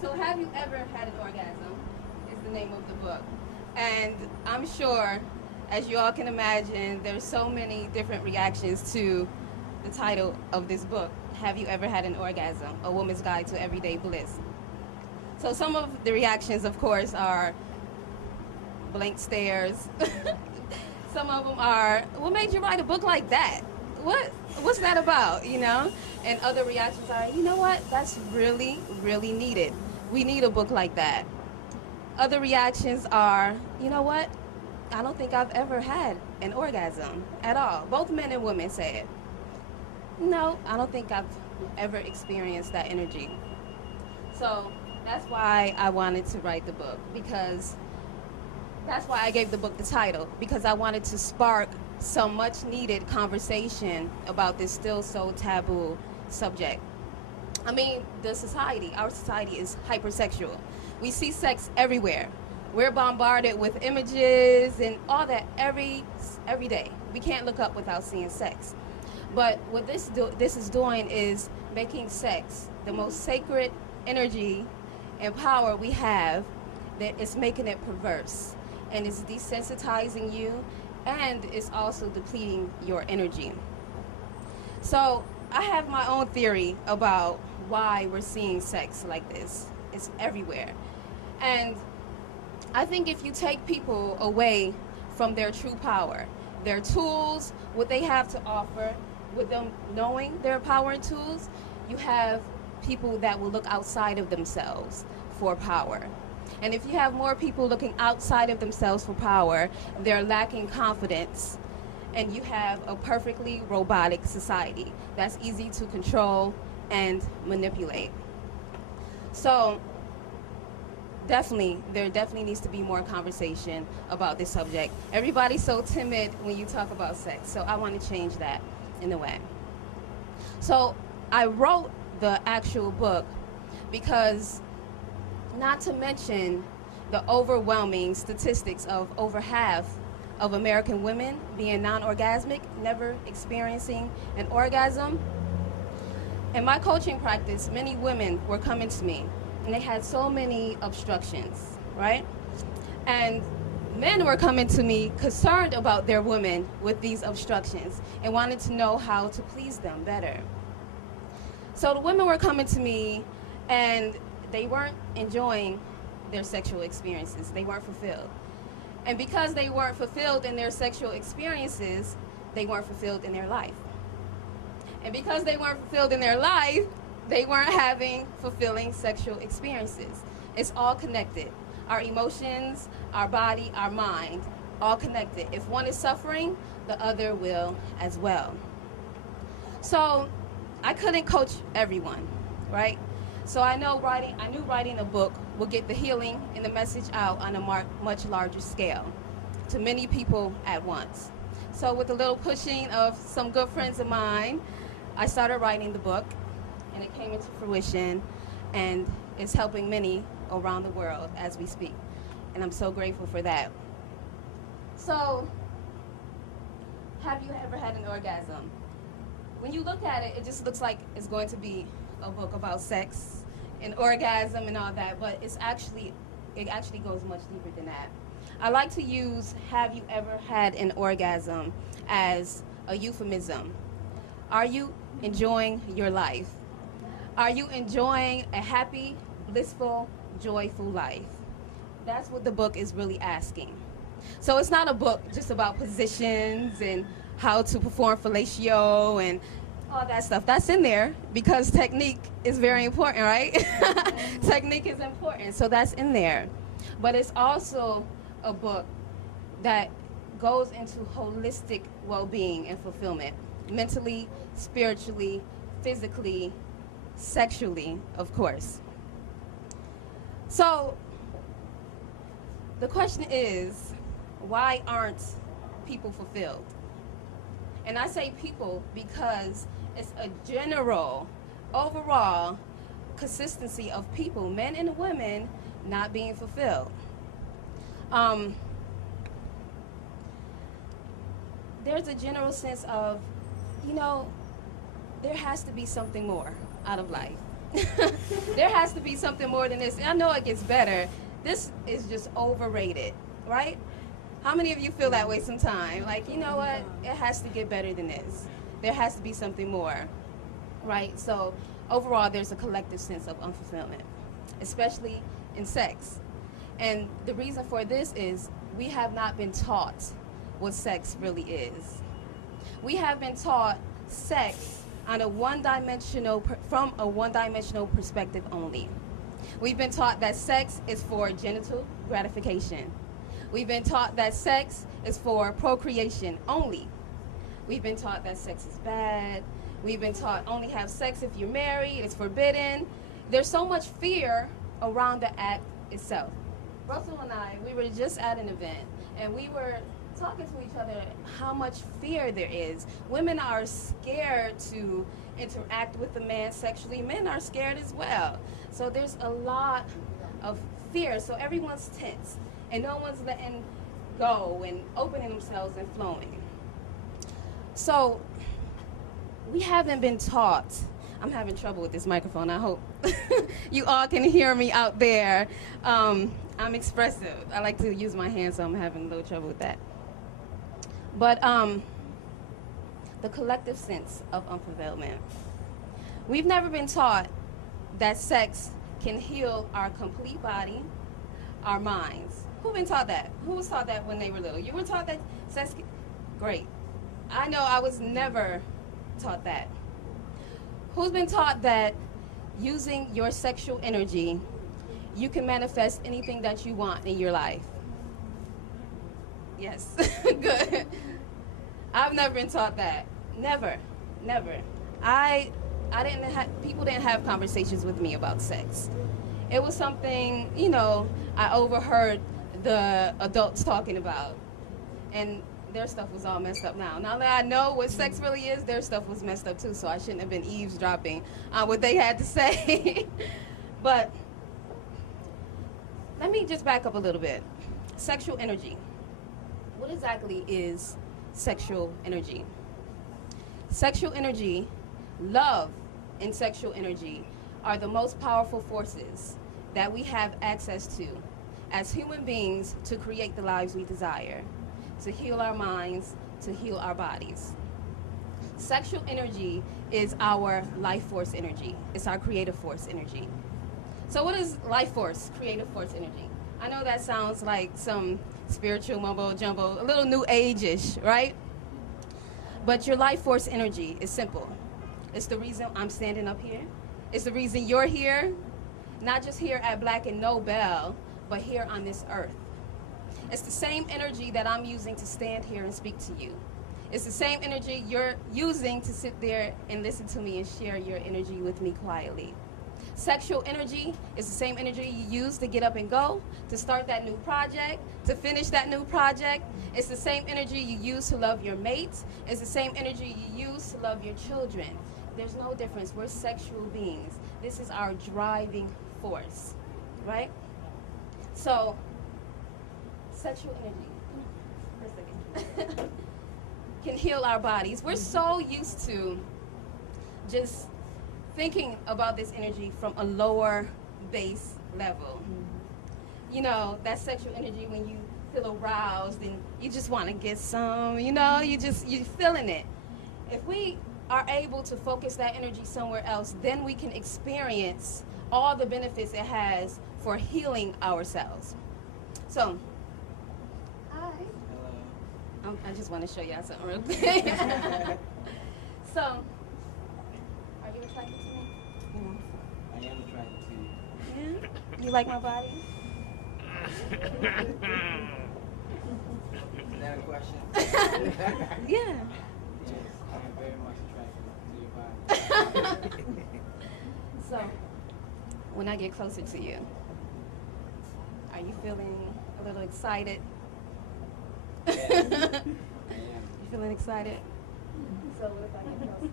So have you ever had an orgasm is the name of the book. And I'm sure, as you all can imagine, there's so many different reactions to the title of this book, Have You Ever Had an Orgasm? A Woman's Guide to Everyday Bliss. So some of the reactions, of course, are blank stares. Some of them are, what made you write a book like that? What's that about, you know? And other reactions are, you know what, that's really, really needed. We need a book like that. Other reactions are, you know what, I don't think I've ever had an orgasm at all. Both men and women say it. No, I don't think I've ever experienced that energy. So that's why I wanted to write the book, because that's why I gave the book the title, because I wanted to spark some much needed conversation about this still so taboo subject. I mean, our society is hypersexual. We see sex everywhere. We're bombarded with images and all that every day. We can't look up without seeing sex. But what this is doing is making sex the most sacred energy and power we have, that it's making it perverse. And it's desensitizing you, and it's also depleting your energy. So I have my own theory about why we're seeing sex like this. It's everywhere. And I think if you take people away from their true power, their tools, what they have to offer, with them knowing their power and tools, you have people that will look outside of themselves for power. And if you have more people looking outside of themselves for power, they're lacking confidence. And you have a perfectly robotic society that's easy to control and manipulate. So there definitely needs to be more conversation about this subject. Everybody's so timid when you talk about sex, so I want to change that in a way. So I wrote the actual book because, not to mention the overwhelming statistics of over half of American women being non-orgasmic, never experiencing an orgasm. In my coaching practice, many women were coming to me, and they had so many obstructions, right? And men were coming to me concerned about their women with these obstructions and wanted to know how to please them better. So the women were coming to me, and they weren't enjoying their sexual experiences. They weren't fulfilled. And because they weren't fulfilled in their sexual experiences, they weren't fulfilled in their life. And because they weren't fulfilled in their life, they weren't having fulfilling sexual experiences. It's all connected. Our emotions, our body, our mind, all connected. If one is suffering, the other will as well. So I couldn't coach everyone, right? So I knew writing a book would get the healing and the message out on a much larger scale to many people at once. So with a little pushing of some good friends of mine, I started writing the book, and it came into fruition, and it's helping many around the world as we speak. And I'm so grateful for that. So, have you ever had an orgasm? When you look at it, it just looks like it's going to be a book about sex and orgasm and all that, but it actually goes much deeper than that. I like to use "have you ever had an orgasm" as a euphemism. Are you enjoying your life? Are you enjoying a happy, blissful, joyful life? That's what the book is really asking. So it's not a book just about positions and how to perform fellatio and all that stuff. That's in there because technique is very important, right? Technique is important, so that's in there. But it's also a book that goes into holistic well-being and fulfillment, mentally, spiritually, physically, sexually, of course. So the question is, why aren't people fulfilled? And I say people because it's a general, overall consistency of people, men and women, not being fulfilled. There's a general sense of, there has to be something more out of life. There has to be something more than this. And I know it gets better. This is just overrated, right? How many of you feel that way sometimes? Like, you know what? It has to get better than this. There has to be something more, right? So overall, there's a collective sense of unfulfillment, especially in sex. And the reason for this is we have not been taught what sex really is. We have been taught sex on from a one-dimensional perspective only. We've been taught that sex is for genital gratification. We've been taught that sex is for procreation only. We've been taught that sex is bad. We've been taught only have sex if you're married, it's forbidden. There's so much fear around the act itself. Russell and I, we were just at an event, and we were talking to each other how much fear there is. Women are scared to interact with the man sexually. Men are scared as well. So there's a lot of fear. So everyone's tense, and no one's letting go and opening themselves and flowing. So we haven't been taught. I'm having trouble with this microphone. I hope you all can hear me out there. I'm expressive. I like to use my hands, so I'm having a little trouble with that. But the collective sense of unfulfillment. We've never been taught that sex can heal our complete body, our minds. Who's been taught that? Who was taught that when they were little? You were taught that sex can... Great. I know I was never taught that. Who's been taught that using your sexual energy, you can manifest anything that you want in your life? Yes, good. I've never been taught that. Never. I didn't have, people didn't have conversations with me about sex. It was something, I overheard the adults talking about. And their stuff was all messed up now. Now that I know what sex really is, their stuff was messed up too, so I shouldn't have been eavesdropping on what they had to say. But let me just back up a little bit. Sexual energy. What exactly is sexual energy? Sexual energy, love and sexual energy are the most powerful forces that we have access to as human beings to create the lives we desire, to heal our minds, to heal our bodies. Sexual energy is our life force energy. It's our creative force energy. So what is life force, creative force energy? I know that sounds like some spiritual mumbo jumbo, a little new age-ish, right? But your life force energy is simple. It's the reason I'm standing up here. It's the reason you're here, not just here at Black and Nobel, but here on this earth. It's the same energy that I'm using to stand here and speak to you. It's the same energy you're using to sit there and listen to me and share your energy with me quietly. Sexual energy is the same energy you use to get up and go, to start that new project, to finish that new project. It's the same energy you use to love your mate. It's the same energy you use to love your children. There's no difference. We're sexual beings. This is our driving force, right? So, sexual energy, for a second, can heal our bodies. We're so used to just thinking about this energy from a lower base level. That sexual energy when you feel aroused and you just want to get some, you're feeling it. If we are able to focus that energy somewhere else, then we can experience all the benefits it has for healing ourselves. So, hi. Hello. I just want to show y'all something real quick. So, are you attracted to me? I am attracted to you. Yeah? You like my body? Is that a question? Yeah. Yes, I am very much attracted to your body. So, when I get closer to you, are you feeling a little excited? Yes, I am. You feeling excited? So what if I get closer?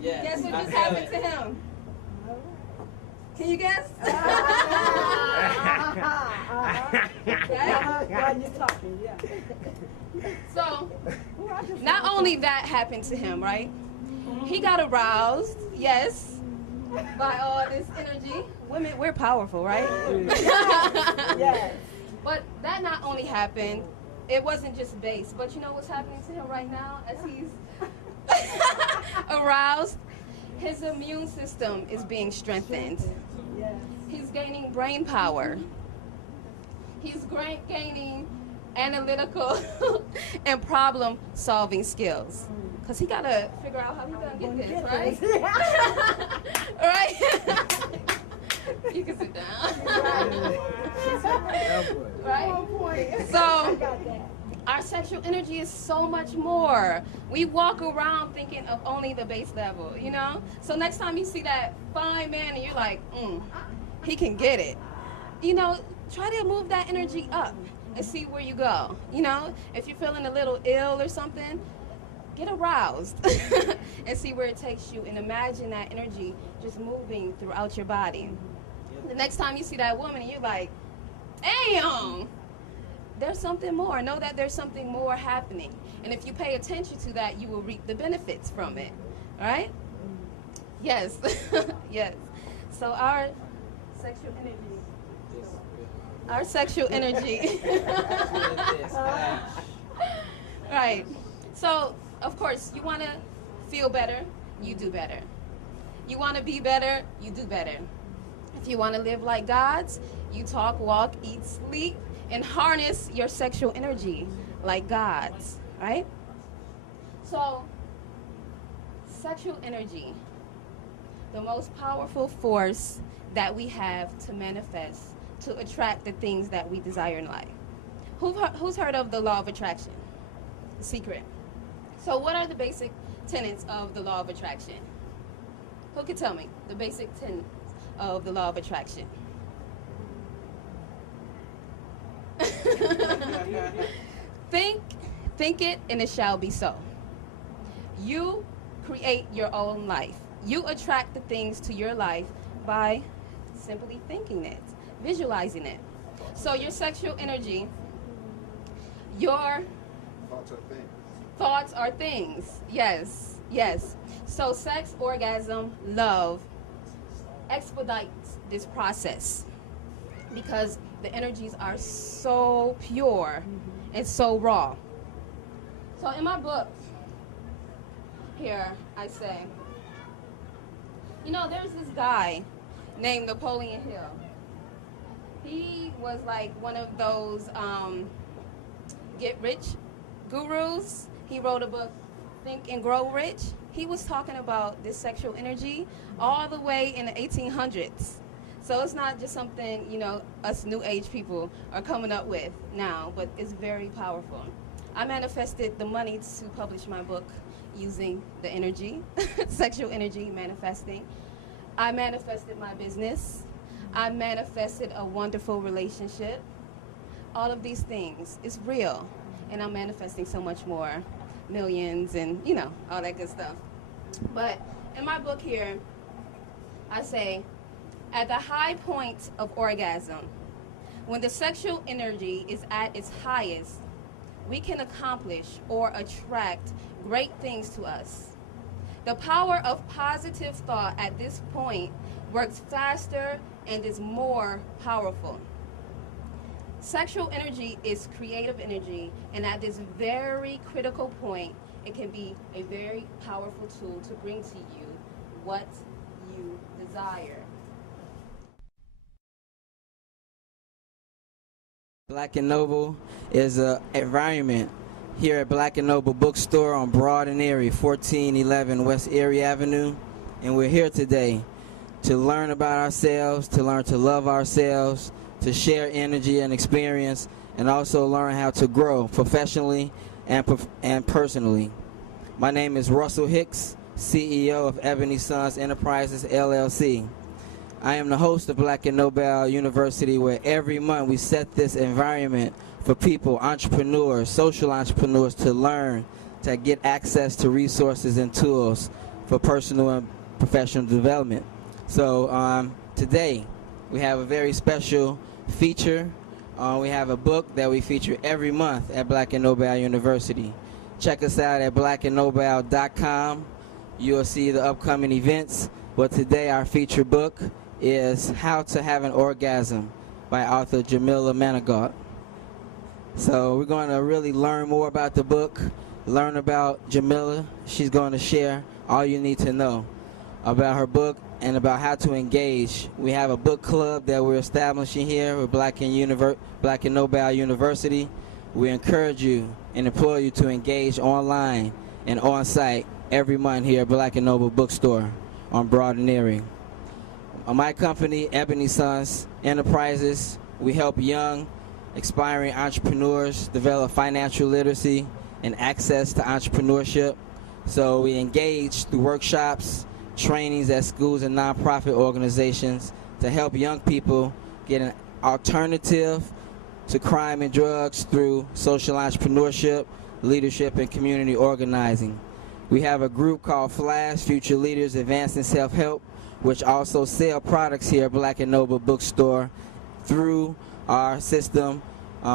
Yes, Guess what I just feel happened it. to him? While you're talking, yeah. So, not only that happened to him, right? He got aroused, yes, by all this energy. Women, we're powerful, right? Yes. But that not only happened, it wasn't just base, but you know what's happening to him right now as he's aroused? His immune system is being strengthened. Yes. He's gaining brain power. He's gaining analytical and problem solving skills. Because he got to figure out how he's going to get this, right? Right? You can sit down. Right? So, our sexual energy is so much more. We walk around thinking of only the base level, you know? So next time you see that fine man and you're like, he can get it. You know, try to move that energy up and see where you go. You know, if you're feeling a little ill or something, get aroused and see where it takes you, and imagine that energy just moving throughout your body. The next time you see that woman and you're like, damn, there's something more. Know that there's something more happening. And if you pay attention to that, you will reap the benefits from it. All right? Yes. Yes. So our sexual energy. Our sexual energy. Right. So, of course, you want to feel better, you do better. You want to be better, you do better. If you want to live like gods, you talk, walk, eat, sleep, and harness your sexual energy like gods, right? So, sexual energy, the most powerful force that we have to manifest, to attract the things that we desire in life. Who's heard of the law of attraction? The secret. So what are the basic tenets of the law of attraction? Who can tell me the basic tenets of the law of attraction? Think it, and it shall be so. You create your own life. You attract the things to your life by simply thinking it, visualizing it. So your sexual energy, your thoughts are things. Yes, yes. So sex, orgasm, love expedites this process because the energies are so pure and so raw. So in my book, here I say, you know, there's this guy named Napoleon Hill. He was like one of those get-rich gurus. He wrote a book, Think and Grow Rich. He was talking about this sexual energy all the way in the 1800s. So it's not just something, you know, us new age people are coming up with now, but it's very powerful. I manifested the money to publish my book using the energy, sexual energy manifesting. I manifested my business. I manifested a wonderful relationship. All of these things is real, and I'm manifesting so much more, millions and, you know, all that good stuff. But in my book here, I say, at the high point of orgasm, when the sexual energy is at its highest, we can accomplish or attract great things to us. The power of positive thought at this point works faster and is more powerful. Sexual energy is creative energy, and at this very critical point, it can be a very powerful tool to bring to you what you desire. Black and Noble is an environment here at Black and Noble Bookstore on Broad and Erie, 1411 West Erie Avenue. And we're here today to learn about ourselves, to learn to love ourselves, to share energy and experience, and also learn how to grow professionally and personally. My name is Russell Hicks, CEO of Ebony Sons Enterprises, LLC. I am the host of Black and Noble University, where every month we set this environment for people, entrepreneurs, social entrepreneurs, to learn, to get access to resources and tools for personal and professional development. So today, we have a very special feature. We have a book that we feature every month at Black and Nobel University. Check us out at blackandnobel.com. You'll see the upcoming events. But today our feature book is How to Have an Orgasm by author Jamilla Manigault. So we're going to really learn more about the book, learn about Jamilla. She's going to share all you need to know about her book and about how to engage. We have a book club that we're establishing here with Black and Nobel University. We encourage you and implore you to engage online and on-site every month here at Black and Noble Bookstore on Broad and Erie. My company, Ebony Sons Enterprises, we help young, aspiring entrepreneurs develop financial literacy and access to entrepreneurship. So we engage through workshops, trainings at schools and nonprofit organizations to help young people get an alternative to crime and drugs through social entrepreneurship, leadership, and community organizing. We have a group called Flash, Future Leaders Advancing Self-Help, which also sell products here at Black and Noble Bookstore through our system,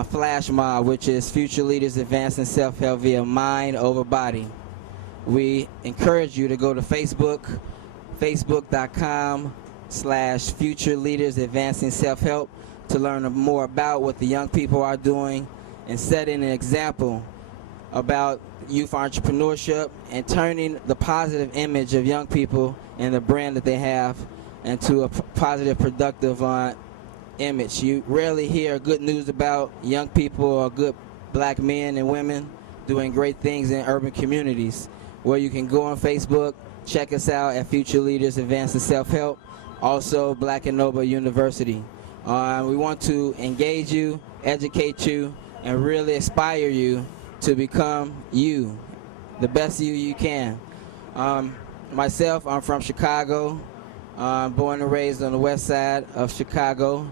Flash Mob, which is Future Leaders Advancing Self-Help via mind over body. We encourage you to go to Facebook, facebook.com/Future Leaders Advancing Self-Help to learn more about what the young people are doing and setting an example about youth entrepreneurship and turning the positive image of young people and the brand that they have into a positive, productive image. You rarely hear good news about young people or good black men and women doing great things in urban communities. Where you can go on Facebook, check us out at Future Leaders Advancing Self-Help, also Black and Noble University. We want to engage you, educate you, and really inspire you to become you, the best you can. Myself, I'm from Chicago, born and raised on the west side of Chicago,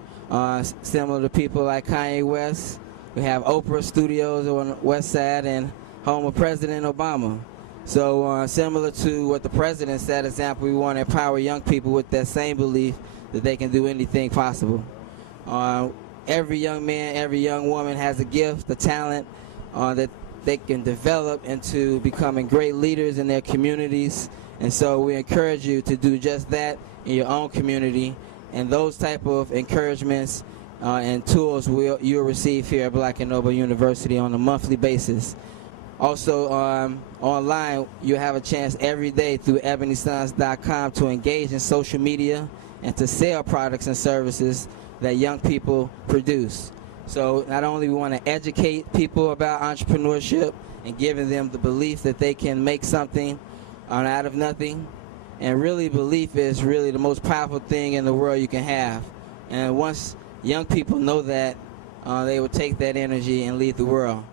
similar to people like Kanye West. We have Oprah Studios on the west side and home of President Obama. So similar to what the president set example, we want to empower young people with that same belief that they can do anything possible. Every young man, every young woman has a gift, a talent that they can develop into becoming great leaders in their communities. And so we encourage you to do just that in your own community. And those type of encouragements and tools you'll receive here at Black and Noble University on a monthly basis. Also, online, you have a chance every day through ebonysons.com to engage in social media and to sell products and services that young people produce. So not only we want to educate people about entrepreneurship and giving them the belief that they can make something out of nothing, and really belief is really the most powerful thing in the world you can have. And once young people know that, they will take that energy and lead the world.